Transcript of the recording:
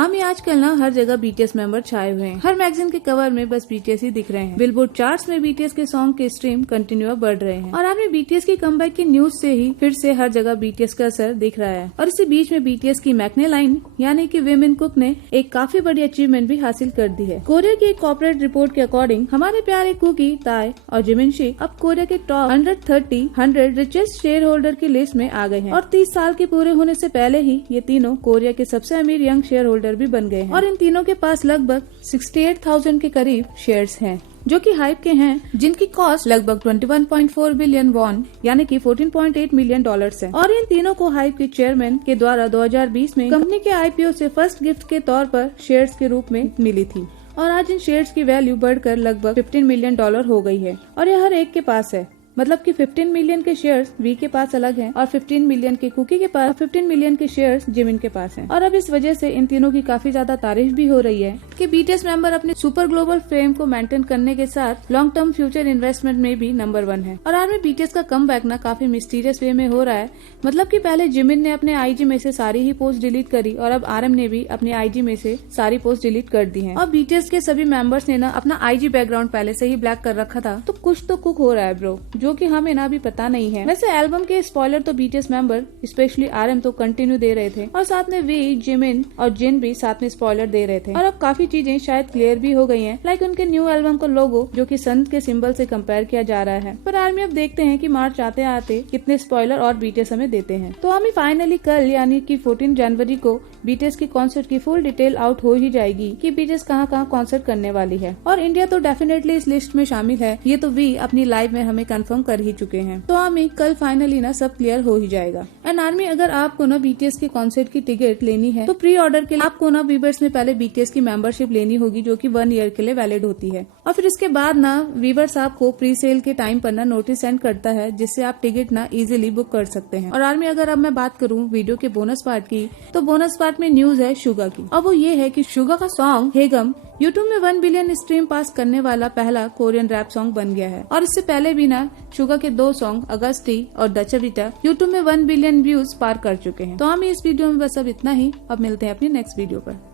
आमी आजकल ना हर जगह बीटीएस मेंबर छाए हुए हैं। हर मैगजीन के कवर में बस बीटीएस ही दिख रहे हैं। बिलबोर्ड चार्ट्स में बीटीएस के सॉन्ग के स्ट्रीम कंटिन्यू बढ़ रहे हैं और आमी बीटीएस की कमबैक की न्यूज से ही फिर से हर जगह बीटीएस का असर दिख रहा है। और इसी बीच में बीटीएस की मैकने लाइन यानी कि विमेन कुक ने एक काफी बड़ी अचीवमेंट भी हासिल कर दी है। कोरिया की एक कॉर्पोरेट रिपोर्ट के अकॉर्डिंग हमारे प्यारे कुकी, ताई और जिमिनशी अब कोरिया के टॉप 100 रिचेस्ट शेयर होल्डर की लिस्ट में आ गए हैं और 30 साल के पूरे होने से पहले ही ये तीनों कोरिया के सबसे अमीर यंग शेयर होल्डर भी बन गए हैं। और इन तीनों के पास लगभग 68,000 के करीब शेयर्स हैं जो कि हाइप के हैं, जिनकी कॉस्ट लगभग 21.4 बिलियन वॉन यानी कि 14.8 मिलियन डॉलर्स है। और इन तीनों को हाइप के चेयरमैन के द्वारा 2020 में कंपनी के आईपीओ से फर्स्ट गिफ्ट के तौर पर शेयर्स के रूप में मिली थी और आज इन शेयर्स की वैल्यू बढ़कर लगभग 15 मिलियन डॉलर हो गई है। और यह हर एक के पास है, मतलब कि 15 मिलियन के शेयर्स वी के पास अलग हैं और 15 मिलियन के कुकी के पास, 15 मिलियन के शेयर्स जिमिन के पास हैं। और अब इस वजह से इन तीनों की काफी ज्यादा तारीफ भी हो रही है कि बीटीएस मेंबर अपने सुपर ग्लोबल फेम को मेंटेन करने के साथ लॉन्ग टर्म फ्यूचर इन्वेस्टमेंट में भी नंबर 1 है। और आज में बीटीएस का कमबैक ना काफी मिस्टीरियस वे में हो रहा है। मतलब कि पहले जिमिन ने अपने आईजी में से सारी ही पोस्ट डिलीट करी और अब आरएम ने भी अपने आईजी में से सारी पोस्ट डिलीट कर दी है। और बीटीएस के सभी मेंबर्स ने ना अपना आईजी बैकग्राउंड पहले से ही ब्लैक कर रखा था, तो कुछ तो कुक हो रहा है ब्रो, जो कि हमें ना पता नहीं है। वैसे एल्बम के स्पॉइलर तो बीटीएस मेंबर स्पेशली आरएम तो कंटिन्यू दे रहे थे और साथ में वी, जिमिन और जिन भी साथ में स्पॉइलर दे रहे थे। और अब काफी चीजें शायद क्लियर भी हो गई हैं, लाइक उनके न्यू एल्बम का लोगो जो कि सन के सिंबल से कंपेयर किया जा रहा है। पर आर्मी अब देखते हैं कि मार्च आते आते कितने स्पॉइलर और बीटीएस हमें देते हैं। तो हमें फाइनली कल यानी कि 14 जनवरी को बीटीएस की कॉन्सर्ट की फुल डिटेल आउट हो ही जाएगी कि बीटीएस कहाँ कॉन्सर्ट करने वाली है। और इंडिया तो डेफिनेटली इस लिस्ट में शामिल है, ये तो वी अपनी लाइव में हमें कंफर्म कर ही चुके हैं। तो हमें कल फाइनली ना सब क्लियर हो ही जाएगा। एंड आर्मी अगर आपको ना बीटीएस के कॉन्सर्ट की टिकट लेनी है तो प्री ऑर्डर के लिए आपको ना वीवर्स में पहले बीटीएस की मेंबरशिप लेनी होगी, जो कि 1 ईयर के लिए वैलिड होती है। और फिर इसके बाद ना वीवर्स आपको प्री सेल के टाइम पर ना नोटिस सेंड करता है, जिससे आप टिकट ना इजीली बुक कर सकते हैं। और आर्मी अगर अब मैं बात करूँ वीडियो के बोनस पार्ट की, तो बोनस पार्ट में न्यूज है शुगा की। और वो ये है कि शुगा का सॉन्ग हेगम यूट्यूब में 1 बिलियन स्ट्रीम पास करने वाला पहला कोरियन रैप सॉन्ग बन गया है। और इससे पहले भी ना शुगा के 2 सॉन्ग अगस्टी और दचविटा यूट्यूब में 1 बिलियन व्यूज पार कर चुके हैं। तो हम इस वीडियो में बस अब इतना ही। अब मिलते हैं अपनी नेक्स्ट वीडियो पर।